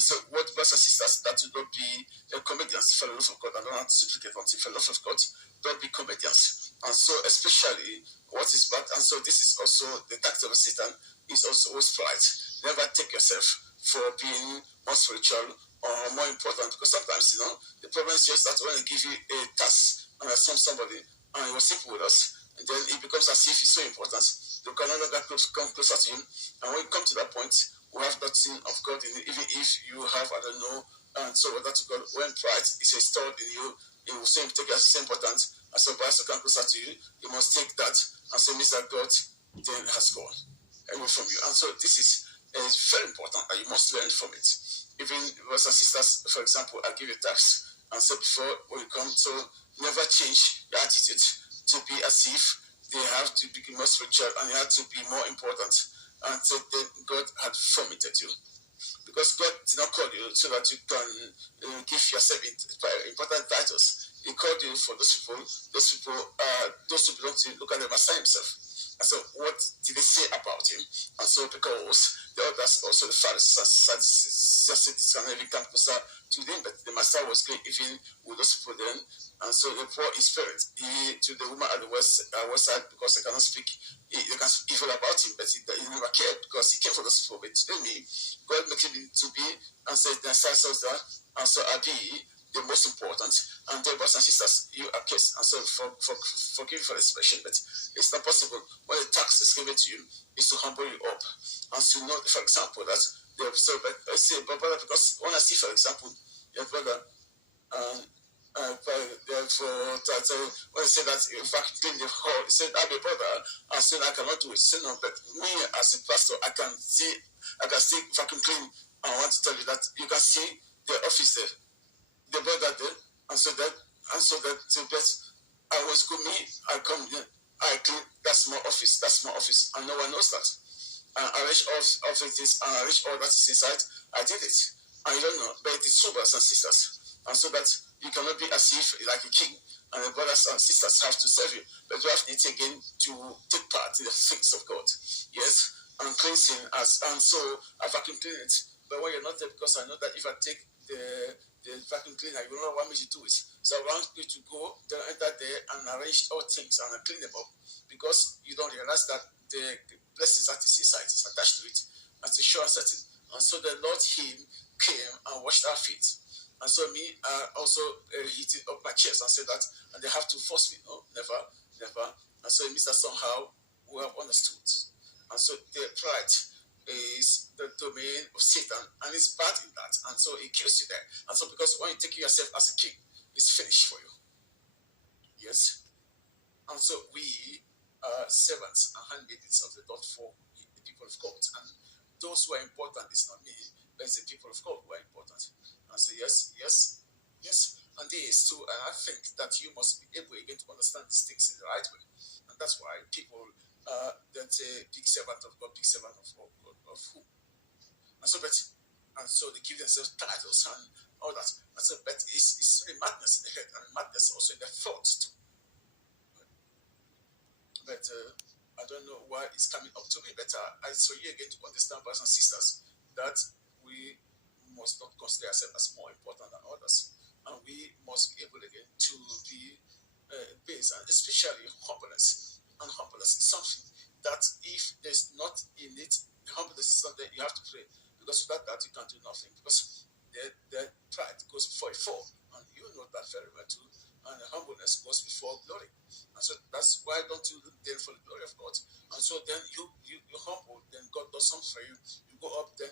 So what brothers and sisters, that will not be comedians, fellow of God, and don't have to supplicate until fellow of God, don't be comedians. And so especially what is bad, and so this is also the tactic of Satan is also always pride. Never take yourself for being more spiritual or more important, because sometimes the problem is just that when I give you a task and I assign somebody and you're simple with us, and then it becomes as if it's so important. You can no longer come closer to him. And when you come to that point, we have nothing of God in it, even if you have, I don't know, and so that to God, when pride is installed in you, it will say take it as so important. And so perhaps to come closer to you, you must take that and say means that God then has gone away from you. And so this is very important that you must learn from it. Even brothers and sisters, for example, I give you tax and say before when you come, so never change your attitude to be as if they have to be more spiritual and you have to be more important. And so then God had formatted you. Because God did not call you so that you can give yourself important titles. He called you for those people those who belong to him, look at them as himself. And so what did they say about him? And so because the others, also the Pharisees, Sadducees, can even come closer to them, but the master was going even with those people then. And so the poor in spirit, he to the woman at the west side, because they cannot speak, they can speak evil about him, but he never cared because he came for those people. But today me, God makes him to be and said themselves that, and so I be the most important. And then brothers and sisters, you are case, and so forgive for the expression, but it's not possible when the tax is given to you is to humble you up and to know, for example, that they have so. But I say, but brother, because when I see, for example, your brother. Therefore, when I say that in fact clean the hall, he said, I'm a brother, and said I cannot do it. So no, but me as a pastor, I can see vacuum clean. I want to tell you that you can see the office there, the brother there, and so that the best I was good me, I come here, I clean, that's my office, and no one knows that. And I arrange all of this, and I arrange all that is inside, I did it. And you don't know, but it is so brothers and sisters. And so that you cannot be as if like a king, and the brothers and sisters have to serve you, but you have need again to take part in the things of God. Yes, and cleansing us, and so I vacuum clean it. But when you're not there, because I know that if I take the vacuum cleaner, you don't want me to do it. So I want you to go, then enter there and arrange all things and clean them up, because you don't realize that the blessings that is inside is attached to it, and to sure and certain. And so the Lord him came and washed our feet. And so me, also hitting up my chest and said that, and they have to force me. No, never. And so it means that somehow we have understood. And so the pride is the domain of Satan, and it's bad in that. And so it kills you there. And so because when you take yourself as a king, it's finished for you. Yes. And so we are servants and handmaidens of the Lord for the people of God. And those who are important is not me, but it's the people of God who are important. And so yes. And this too, and I think that you must be able again to understand these things in the right way. And that's why people then say big servant of God, big servant of who? And so they give themselves titles and all that. And so but it's really madness in the head and madness also in the thoughts too. But I don't know why it's coming up to me, but I saw you again to understand, brothers and sisters, that we must not consider ourselves as more important than others. And we must be able again to be based, and especially humbleness. And humbleness is something that if there's not in it, humbleness is not there, you have to pray. Because without that, you can't do nothing. Because the pride goes before a fall. And you know that very well too. And the humbleness goes before glory. And so that's why don't you look then for the glory of God. And so then you humble, then God does something for you. You go up, then